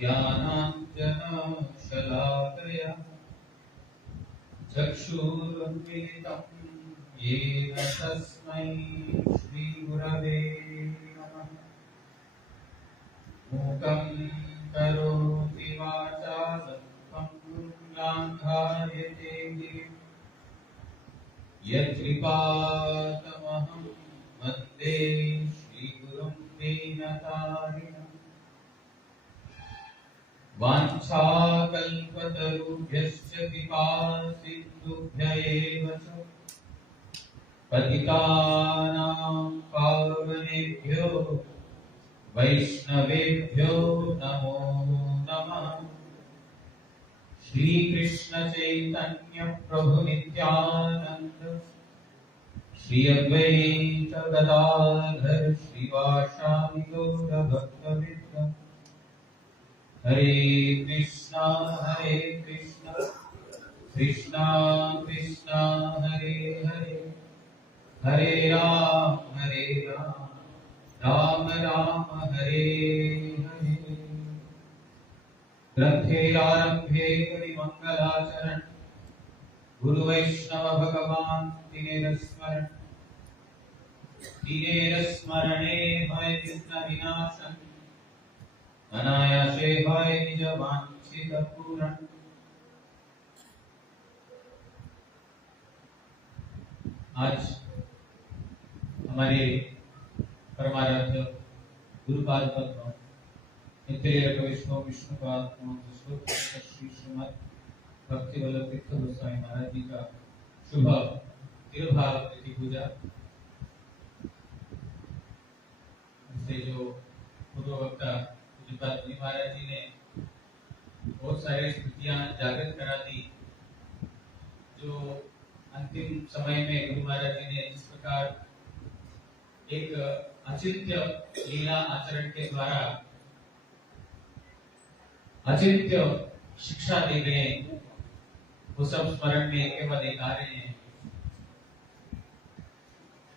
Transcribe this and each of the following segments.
ज्ञानाञ्जनशलाकया चक्षुरुन्मीलितं येन तस्मै श्रीगुरवे नमः। मूकं करोति वाचालं पङ्गुं लाङ्घयते गिरिं यत्कृपातमहं वन्दे श्रीगुरुं दीनतारिणम्। वाञ्छाकल्पतरुभ्यश्च कृपासिन्धुभ्य एव च पतितानां पावनेभ्यो वैष्णवेभ्यो नमो नमः। श्रीकृष्ण चैतन्य प्रभु नित्यानंद श्री अद्वैत गदाधर श्रीवासादि गौर भक्तवृंद। हरे कृष्णा कृष्णा कृष्णा हरे हरे, हरे राम राम राम हरे हरे। ग्रंथे आरंभे करि मंगलाचरण गुरु वैष्णव भगवान तिनेर स्मरणे भय विघ्न विनाशन अनायासे भय निज वांछित पूरण। आज हमारे परमाराध्य गुरुपाद पद्म नित्य वैष्णव विष्णुपाद श्री श्रीमद भक्ति वल्लभ तीर्थ गोस्वामी महाराज जी का शुभ तिरुभाव तिथि पूजा से जो पूर्व वक्ता पूज्यपाद महाराज जी ने बहुत सारी स्मृतियां जागृत करा दी। जो अंतिम समय में गुरु महाराज जी ने जिस प्रकार एक अचिंत्य लीला आचरण के द्वारा अचिंत्य शिक्षा दे गए, वो सब स्मरण में केवल दिखा रहे हैं।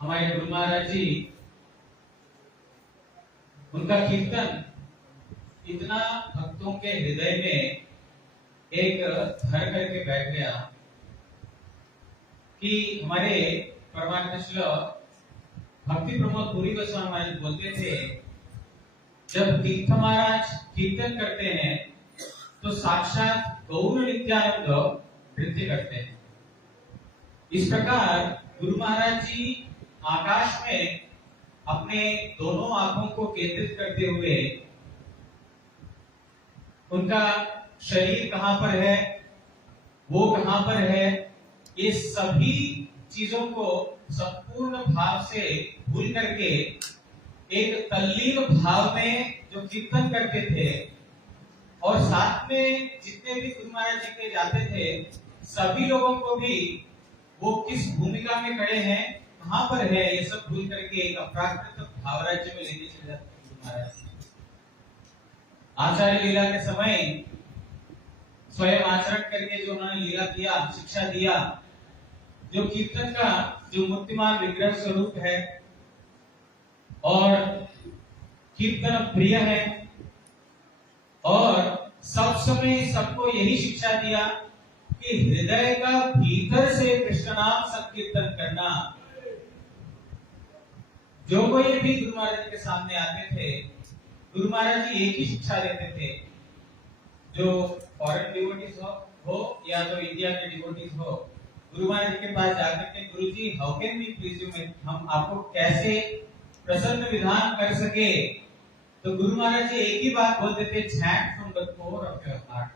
हमारे गुरु महाराज जी, उनका कीर्तन इतना भक्तों के हृदय में एक घर करके बैठ गया कि हमारे परमात्मा श्री भक्ति प्रमोद पुरी गोस्वामी महाराज बोलते थे, जब तीर्थ महाराज कीर्तन करते हैं तो साक्षात गौर नित्यानंद नृत्य करते हैं। इस प्रकार गुरु महाराज जी आकाश में अपने दोनों आंखों को केंद्रित करते हुए, उनका शरीर कहां पर है, वो कहां पर है, ये सभी चीजों को संपूर्ण भाव से भूल करके एक तल्लीन भाव में जो कीर्तन करते थे, और साथ में जितने भी गुरु महाराज जी के जाते थे सभी लोगों को भी वो किस भूमिका में खड़े हैं, कहां पर है, ये सब भूल करके एक अप्राकृत भावराज्य में लेके चले जाते थे गुरु महाराज। आचार्य लीला के समय स्वयं आचरण करके जो उन्होंने लीला किया, शिक्षा दिया, जो कीर्तन का जो मूर्तिमान विग्रह स्वरूप है और कीर्तन प्रिय है, और सब समय सबको यही शिक्षा दिया कि हृदय का भीतर से कृष्ण नाम संकीर्तन करना। जो कोई भी गुरु महाराज के सामने आते थे, गुरु महाराज जी एक ही शिक्षा देते थे, जो फॉरेन डिवोटीज हो या जो इंडिया के डिवोटीज हो, गुरु महाराज के पास जाकर के, गुरु जी how can we please you, हम आपको कैसे प्रसन्न विधान कर सके, तो गुरु महाराज जी एक ही बात बोल देते, chant from the core of your heart.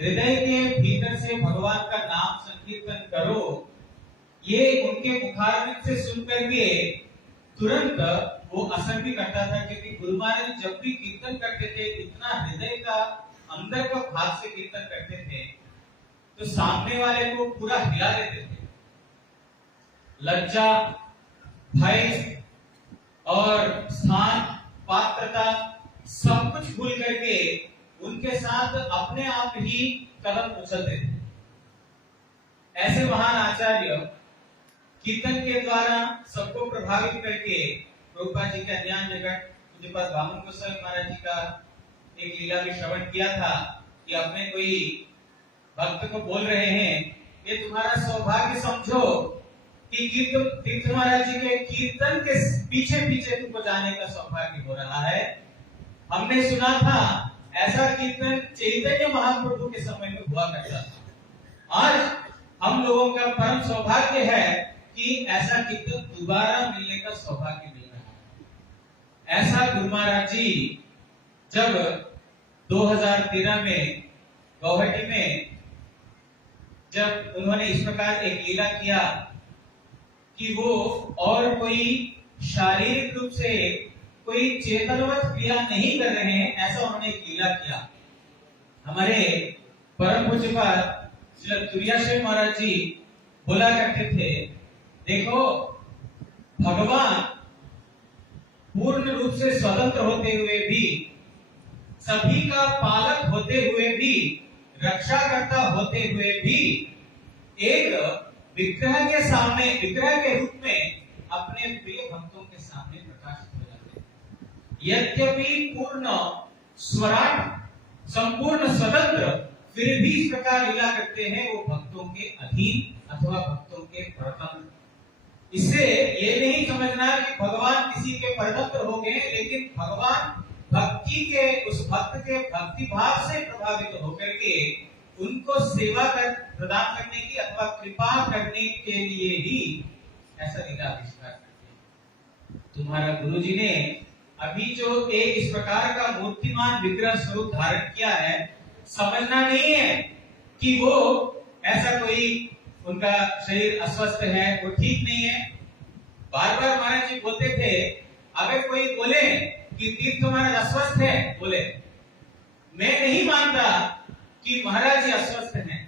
हृदय के भीतर से भगवान का नाम संकीर्तन करो। ये उनके मुखारविंद से सुनकर के तुरंत वो असर भी करता था, क्योंकि गुरु महाराज जब भी कीर्तन करते थे इतना हृदय का अंदर का भाव से कीर्तन करते थे तो सामने वाले को पूरा हिला देते थे। लज्जा, भय और स्थान, पात्रता सब कुछ भूल करके उनके साथ अपने आप ही कदम उछलते थे। ऐसे महान आचार्य कीर्तन के द्वारा सबको प्रभावित करके प्रभुपाद जी का ज्ञान जगत पूज्यपाद वामन गोस्वामी महाराज जी का एक लीला भी श्रवण किया था कि अपने कोई भक्त को बोल रहे हैं, ये तुम्हारा सौभाग्य समझो कि तीर्थ महाराज जी के कीर्तन के पीछे पीछे तुमको जाने का सौभाग्य हो रहा है। हमने सुना था ऐसा कीर्तन चैतन्य महाप्रभु के समय में हुआ करता था। आज हम लोगों का परम सौभाग्य है कि ऐसा कीर्तन दोबारा मिलने का सौभाग्य मिल रहा है। ऐसा गुरु महाराज जी जब 2013 में गुवाहाटी में जब उन्होंने इस प्रकार एक लीला किया कि वो और कोई शारीरिक रूप से कोई चेतनवत क्रिया नहीं कर रहे हैं, ऐसा उन्होंने एक लीला किया। हमारे परम पूज्यपाद श्री तुरियाश्री महाराज जी बोला करते थे, देखो भगवान पूर्ण रूप से स्वतंत्र होते हुए भी, सभी का पालक होते हुए भी, रक्षाकर्ता होते हुए भी एक विग्रह के सामने, विग्रह के रूप में अपने प्रिय भक्तों के सामने प्रकाशित हो जाते हैं। यद्यपि पूर्ण स्वराट, संपूर्ण स्वतंत्र, फिर भी इस प्रकार लीला करते हैं वो भक्तों के अधीन अथवा भक्तों के परतंत्र। इससे ये नहीं समझना कि भगवान किसी के परतंत्र हो गए, लेकिन भगवान भक्ति के, उस भक्त के भक्ति भाव से प्रभावित होकर के उनको सेवा कर प्रदान करने की अथवा कृपा करने के लिए ही ऐसा लीला आविष्कार करते हैं। तुम्हारा गुरु जी ने अभी जो एक इस प्रकार का मूर्तिमान विग्रह स्वरूप धारण किया है, समझना नहीं है कि वो ऐसा कोई उनका शरीर अस्वस्थ है, वो ठीक नहीं है। बार बार महाराज जी बोलते थे, अगर कोई बोले कि तीर्थ महाराज अस्वस्थ है, बोले मैं नहीं मानता कि महाराज जी अस्वस्थ हैं।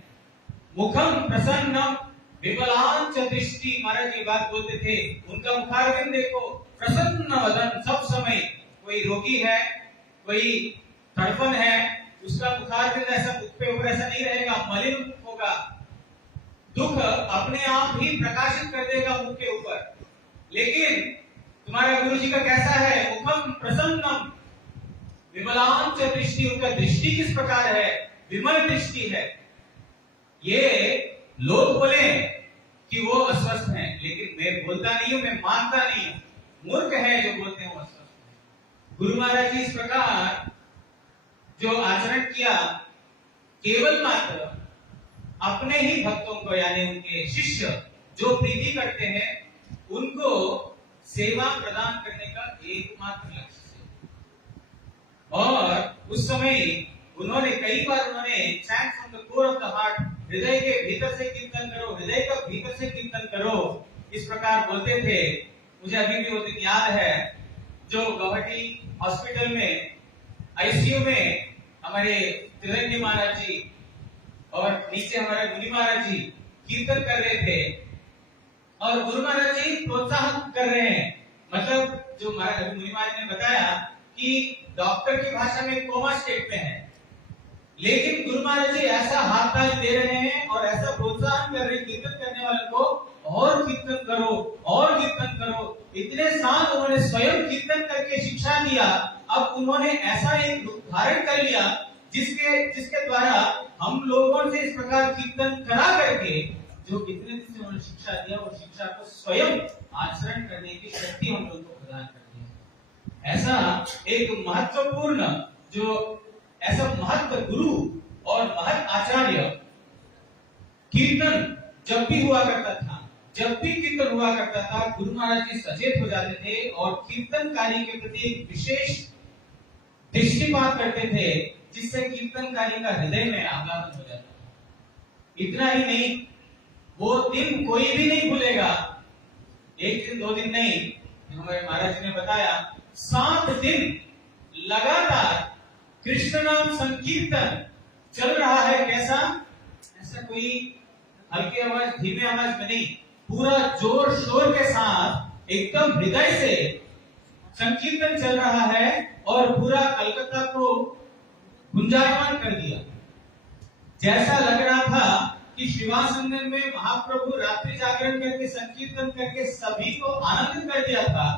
मुखम प्रसन्नम विमलांच दृष्टि, महाराज जी बात बोलते थे, उनका मुखारविंद देखो प्रसन्न वदन, सब समय कोई रोगी है, कोई तड़पन है, उसका मुखारविंद ऐसा मुख पे ऊपर ऐसा नहीं रहेगा, मलिन होगा, दुख अपने आप ही प्रकाशित कर देगा मुख के ऊपर। लेकिन तुम्हारा गुरु जी का कैसा है, मुखम प्रसन्नम विमलांच दृष्टि, उनका दृष्टि किस प्रकार है, विमल दृष्टि है। ये लोग बोले कि वो अस्वस्थ हैं, लेकिन मैं बोलता नहीं हूं, मैं मानता नहीं हूं, मूर्ख है जो बोलते हैं वो अस्वस्थ है। गुरु महाराज जी इस प्रकार जो आचरण किया, केवल मात्र अपने ही भक्तों को, यानी उनके शिष्य जो प्रीति करते हैं, उनको सेवा प्रदान करने का एकमात्र लक्ष्य से। और उस समय उन्होंने कई बार chant from the core of the heart, हृदय के भीतर से कीर्तन करो, हृदय का भीतर से कीर्तन करो, इस प्रकार बोलते थे। मुझे अभी भी वो दिन याद है जो गुवाहाटी हॉस्पिटल में आईसीयू में हमारे तिरंगी महाराज जी और नीचे हमारे मुनि महाराज जी कीर्तन कर रहे थे और गुरु महाराज जी प्रोत्साहन कर रहे हैं। मतलब जो मुनि महाराज ने बताया कि डॉक्टर की भाषा में कोमा स्टेट में है, लेकिन गुरु महाराज जी ऐसा हाथ ताली दे रहे हैं और ऐसा प्रोत्साहन कर रहे हैं कीर्तन करने वालों को, और कीर्तन करो और कीर्तन करो। इतने साल उन्होंने स्वयं कीर्तन करके शिक्षा दिया, अब उन्होंने ऐसा एक रूप धारण कर लिया जिसके द्वारा हम लोगों से इस प्रकार कीर्तन करा करके जो कितने दिन से उन्होंने शिक्षा दिया, वो शिक्षा को स्वयं आचरण करने की शक्ति हम लोगों को प्रदान करती है। ऐसा एक महत्वपूर्ण, जो ऐसा महत्व गुरु और महत आचार्य, कीर्तन जब भी हुआ करता था, जब भी कीर्तन हुआ करता था, गुरु महाराज जी सचेत हो जाते थे और कीर्तनकारी के प्रति एक विशेष दृष्टिपात करते थे, जिससे कीर्तनकारी का हृदय में आह्लादन हो जाता था। इतना ही नहीं, वो दिन कोई भी नहीं भूलेगा। एक दिन, दो दिन नहीं, हमारे महाराज जी ने बताया 7 दिन लगातार कृष्ण नाम संकीर्तन चल रहा है। कैसा? ऐसा कोई हल्के आवाज, धीमे आवाज में नहीं, पूरा जोर शोर के साथ एकदम हृदय से संकीर्तन चल रहा है और पूरा कलकत्ता को गुंजायमान कर दिया। जैसा लग रहा था कि शिवासंदन में महाप्रभु रात्रि जागरण करके संकीर्तन करके सभी को आनंदित कर दिया था,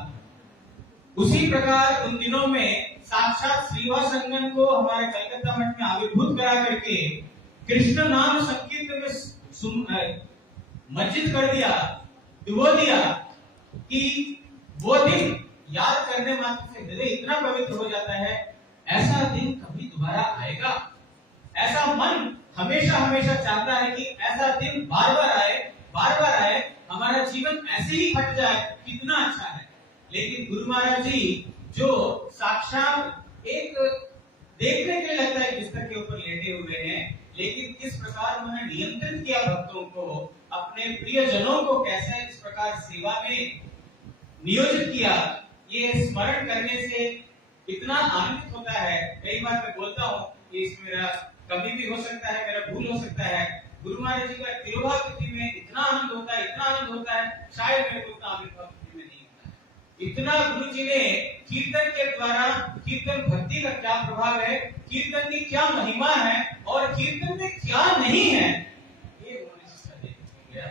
उसी प्रकार उन दिनों में साक्षात श्री युवा संगठन को हमारे कलकत्ता मठ में आविर्भूत करा करके कृष्ण नाम संकीर्तन में मस्जिद कर दिया, डुबो दिया कि वो दिन याद करने मात्र से हृदय इतना पवित्र हो जाता है। ऐसा दिन कभी दोबारा आएगा? ऐसा मन हमेशा हमेशा चाहता है कि ऐसा दिन बार बार आए, बार बार आए, हमारा जीवन ऐसे ही कट जाए, कितना अच्छा है। लेकिन गुरु महाराज जी जो साक्षात एक देखने के लगता है बिस्तर के ऊपर लेटे हुए हैं, लेकिन किस प्रकार उन्होंने नियंत्रित किया भक्तों को, अपने प्रियजनों को कैसे इस प्रकार सेवा में नियोजित किया, ये स्मरण करने से इतना आनंदित होता है। कई बार मैं बोलता हूँ कि इसमें मेरा कभी भी हो सकता है, मेरा भूल हो सकता है। गुरु महाराज जी का तिरुभाव तिथि में इतना आनंद होता है, इतना आनंद होता है, शायद मेरे को उतना आविर्भाव तिथि में नहीं होता है। इतना गुरु जी ने कीर्तन के द्वारा, कीर्तन भक्ति का क्या प्रभाव है, कीर्तन की क्या महिमा है और कीर्तन में क्या नहीं है, ये उन्होंने शिक्षा देकर गया।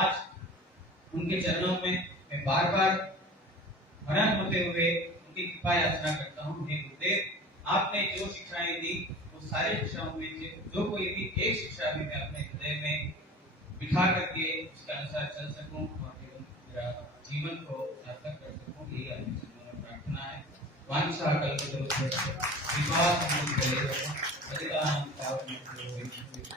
आज उनके चरणों में मैं बार बार मरण होते हुए उनकी कृपा याचना करता हूँ। हे गुरुदेव, आपने जो शिक्षाएं दी वो सारी शिक्षाओं में से जो कोई भी एक शिक्षा भी मैं अपने हृदय में बिठा करके उसके अनुसार चल सकूं और मेरा जीवन को सार्थक कर सकूं, यही अपनी चरणों में प्रार्थना है। वांछा कल्पतरुभ्यश्च कृपा सिंधुभ्यैव पतितानां पावनेभ्यो वैष्णवेभ्यो।